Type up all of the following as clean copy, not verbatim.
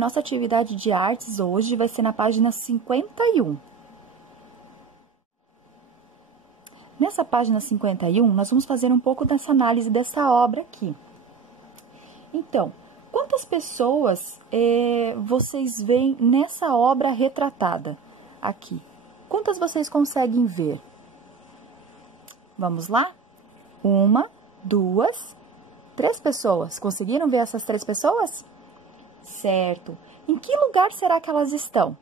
nossa atividade de artes hoje vai ser na página 51. Nessa página 51, nós vamos fazer um pouco dessa análise dessa obra aqui. Então, quantas pessoas vocês veem nessa obra retratada aqui? Quantas vocês conseguem ver? Vamos lá? 1, 2, 3 pessoas. Conseguiram ver essas 3 pessoas? Certo. Em que lugar será que elas estão?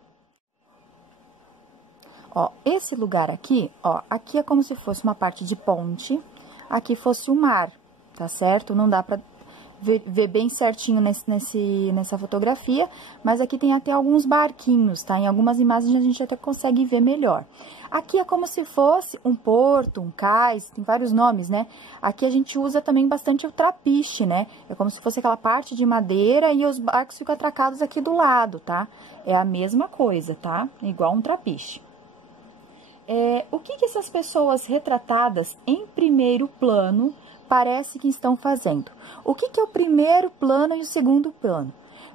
Ó, esse lugar aqui, ó, aqui é como se fosse uma parte de ponte, aqui fosse o mar, tá certo? Não dá pra ver bem certinho nessa fotografia, mas aqui tem até alguns barquinhos, tá? Em algumas imagens a gente até consegue ver melhor. Aqui é como se fosse um porto, um cais, tem vários nomes, né? Aqui a gente usa também bastante o trapiche, né? É como se fosse aquela parte de madeira e os barcos ficam atracados aqui do lado, tá? É a mesma coisa, tá? Igual um trapiche. O que essas pessoas retratadas em primeiro plano parece que estão fazendo? O que é o primeiro plano e o segundo plano?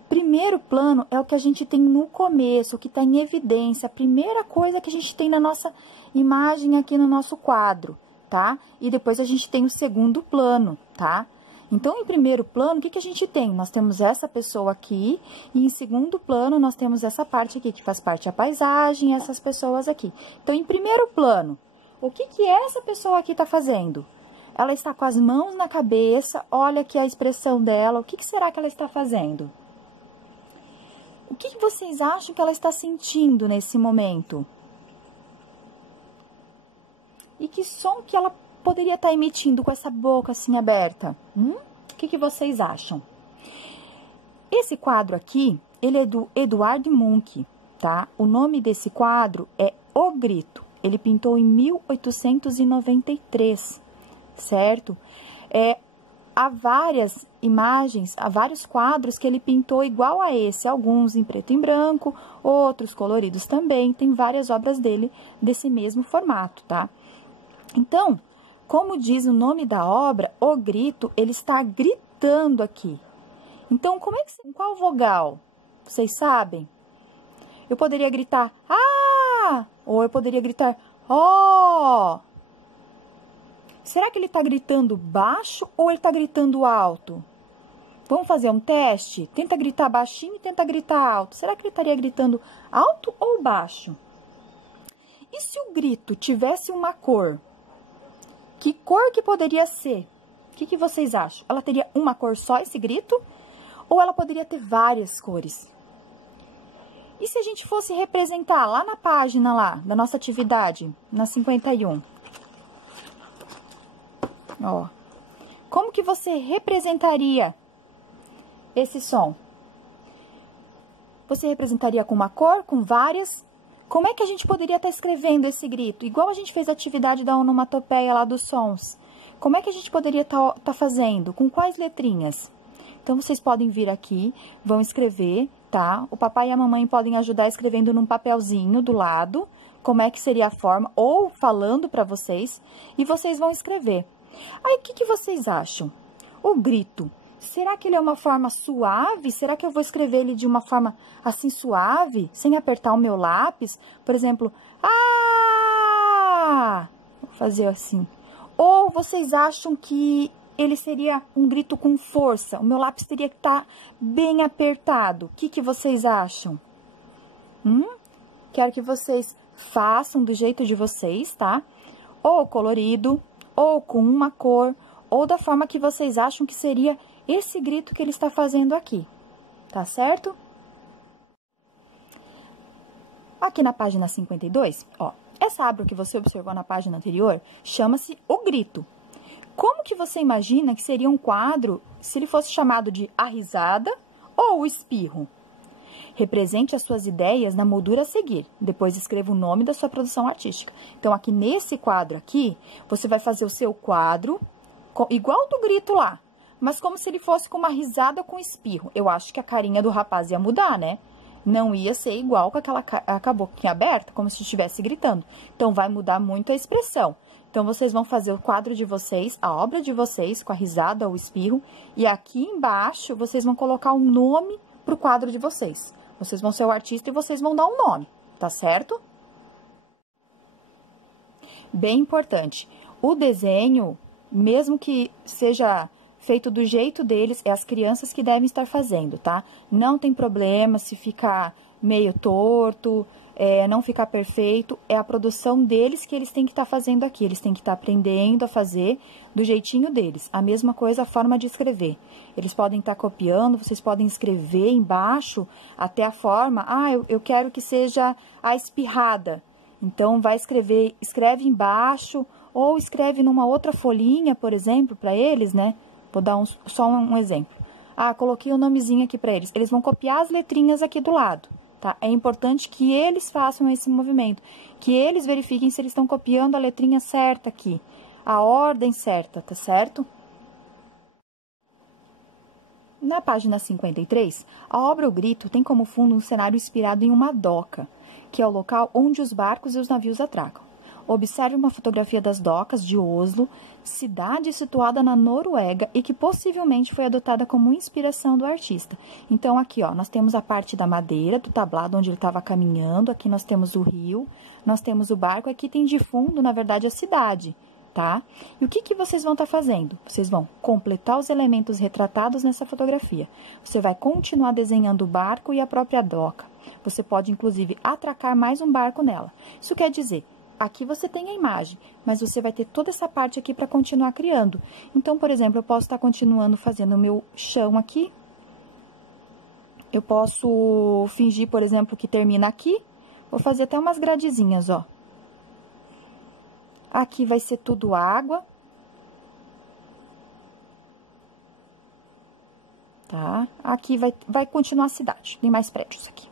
Primeiro plano é o que a gente tem no começo, o que está em evidência, a primeira coisa que a gente tem na nossa imagem aqui no nosso quadro, tá? E depois a gente tem o segundo plano, tá? Então, em primeiro plano, o que a gente tem? Nós temos essa pessoa aqui, e em segundo plano, nós temos essa parte aqui, que faz parte da paisagem, essas pessoas aqui. Então, em primeiro plano, o que essa pessoa aqui está fazendo? Ela está com as mãos na cabeça, olha aqui a expressão dela, o que será que ela está fazendo? O que vocês acham que ela está sentindo nesse momento? E que som que ela poderia estar emitindo com essa boca assim aberta? O que vocês acham? Esse quadro aqui, ele é do Eduard Munch, tá? O nome desse quadro é O Grito. Ele pintou em 1893, certo? Há várias imagens, há vários quadros que ele pintou igual a esse, alguns em preto e branco, outros coloridos também, tem várias obras dele desse mesmo formato, tá? Então, como diz o nome da obra, o grito, ele está gritando aqui. Então, com qual vogal? Vocês sabem? Eu poderia gritar, ah! Ou eu poderia gritar, ó! Será que ele está gritando baixo ou ele está gritando alto? Vamos fazer um teste? Tenta gritar baixinho e tenta gritar alto. Será que ele estaria gritando alto ou baixo? E se o grito tivesse uma cor? Que cor que poderia ser? O que vocês acham? Ela teria uma cor só, esse grito? Ou ela poderia ter várias cores? E se a gente fosse representar lá na página lá, da nossa atividade, na 51? Ó, como que você representaria esse som? Você representaria com uma cor, com várias? Como é que a gente poderia estar escrevendo esse grito? Igual a gente fez a atividade da onomatopeia lá dos sons. Como é que a gente poderia estar fazendo? Com quais letrinhas? Então, vocês podem vir aqui, vão escrever, tá? O papai e a mamãe podem ajudar escrevendo num papelzinho do lado, como é que seria a forma, ou falando para vocês, e vocês vão escrever. Aí, o que vocês acham? O grito, será que ele é uma forma suave? Será que eu vou escrever ele de uma forma assim suave, sem apertar o meu lápis? Por exemplo, ah! Vou fazer assim. Ou vocês acham que ele seria um grito com força? O meu lápis teria que estar bem apertado. O que vocês acham? Quero que vocês façam do jeito de vocês, tá? Ou colorido, ou com uma cor, ou da forma que vocês acham que seria esse grito que ele está fazendo aqui, tá certo? Aqui na página 52, ó, essa árvore que você observou na página anterior chama-se O Grito. Como que você imagina que seria um quadro se ele fosse chamado de A Risada ou O Espirro? Represente as suas ideias na moldura a seguir. Depois escreva o nome da sua produção artística. Então, aqui nesse quadro aqui, você vai fazer o seu quadro igual do grito lá, mas como se ele fosse com uma risada ou com espirro. Eu acho que a carinha do rapaz ia mudar, né? Não ia ser igual com a boquinha aberta, como se estivesse gritando. Então, vai mudar muito a expressão. Então, vocês vão fazer o quadro de vocês, a obra de vocês, com a risada ou espirro. E aqui embaixo, vocês vão colocar o nome pro quadro de vocês. Vocês vão ser o artista e vocês vão dar um nome, tá certo? Bem importante, o desenho, mesmo que seja feito do jeito deles, é as crianças que devem estar fazendo, tá? Não tem problema se ficar meio torto, não ficar perfeito, é a produção deles que eles têm que estar fazendo aqui, eles têm que estar aprendendo a fazer do jeitinho deles. A mesma coisa, a forma de escrever. Eles podem estar copiando, vocês podem escrever embaixo até a forma, eu quero que seja a espirrada. Então, escreve embaixo, ou escreve numa outra folhinha, por exemplo, para eles, né? Vou dar só um exemplo. Coloquei o nomezinho aqui para eles. Eles vão copiar as letrinhas aqui do lado, tá? É importante que eles façam esse movimento, que eles verifiquem se eles estão copiando a letrinha certa aqui, a ordem certa, tá certo? Na página 53, a obra O Grito tem como fundo um cenário inspirado em uma doca, que é o local onde os barcos e os navios atracam. Observe uma fotografia das docas de Oslo, cidade situada na Noruega e que possivelmente foi adotada como inspiração do artista. Então, aqui, ó, nós temos a parte da madeira, do tablado onde ele estava caminhando, aqui nós temos o rio, nós temos o barco, aqui tem de fundo, na verdade, a cidade, tá? E o que vocês vão estar fazendo? Vocês vão completar os elementos retratados nessa fotografia. Você vai continuar desenhando o barco e a própria doca. Você pode, inclusive, atracar mais um barco nela. Isso quer dizer, aqui você tem a imagem, mas você vai ter toda essa parte aqui para continuar criando. Então, por exemplo, eu posso estar continuando fazendo o meu chão aqui. Eu posso fingir, por exemplo, que termina aqui. Vou fazer até umas gradezinhas, ó. Aqui vai ser tudo água. Tá? Aqui vai continuar a cidade. Tem mais prédios aqui.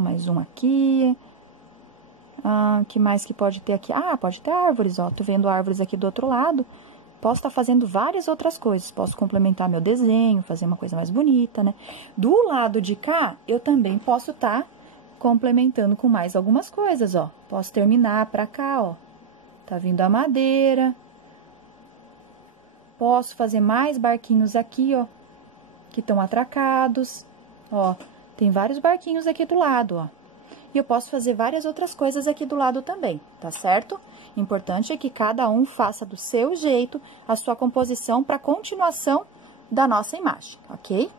Mais um aqui. Que mais que pode ter aqui? Pode ter árvores, ó. Tô vendo árvores aqui do outro lado. Posso estar fazendo várias outras coisas. Posso complementar meu desenho, fazer uma coisa mais bonita, né? Do lado de cá, eu também posso estar complementando com mais algumas coisas, ó. Posso terminar pra cá, ó. Tá vindo a madeira. Posso fazer mais barquinhos aqui, ó. Que estão atracados, ó. Tem vários barquinhos aqui do lado, ó. E eu posso fazer várias outras coisas aqui do lado também, tá certo? Importante é que cada um faça do seu jeito a sua composição para continuação da nossa imagem, ok?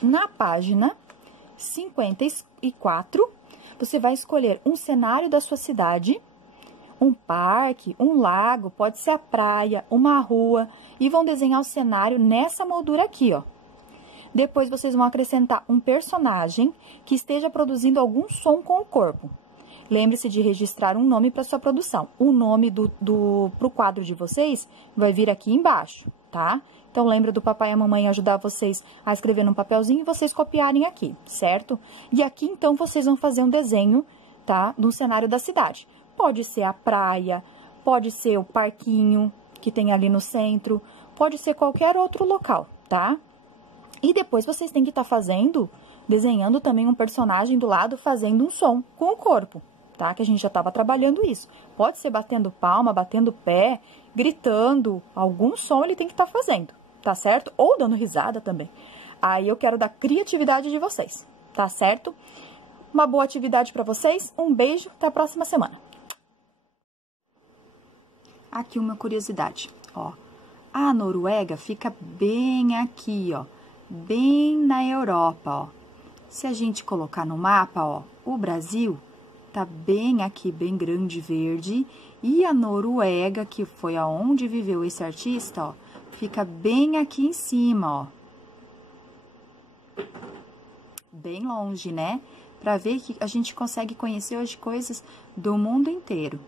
Na página 54, você vai escolher um cenário da sua cidade, um parque, um lago, pode ser a praia, uma rua, e vão desenhar o cenário nessa moldura aqui, ó. Depois, vocês vão acrescentar um personagem que esteja produzindo algum som com o corpo. Lembre-se de registrar um nome para sua produção. O nome pro quadro de vocês vai vir aqui embaixo, tá? Então, lembra do papai e a mamãe ajudar vocês a escrever num papelzinho e vocês copiarem aqui, certo? E aqui, então, vocês vão fazer um desenho, tá? Do cenário da cidade. Pode ser a praia, pode ser o parquinho que tem ali no centro, pode ser qualquer outro local, tá? E depois vocês têm que estar desenhando também um personagem do lado, fazendo um som com o corpo, tá? Que a gente já estava trabalhando isso. Pode ser batendo palma, batendo pé, gritando, algum som ele tem que estar fazendo, tá certo? Ou dando risada também. Aí eu quero da criatividade de vocês, tá certo? Uma boa atividade para vocês, um beijo, até a próxima semana. Aqui uma curiosidade, ó. A Noruega fica bem aqui, ó. Bem na Europa, ó. Se a gente colocar no mapa, ó, o Brasil tá bem aqui, bem grande, verde, e a Noruega, que foi aonde viveu esse artista, ó, fica bem aqui em cima, ó. Bem longe, né? Pra ver que a gente consegue conhecer hoje coisas do mundo inteiro.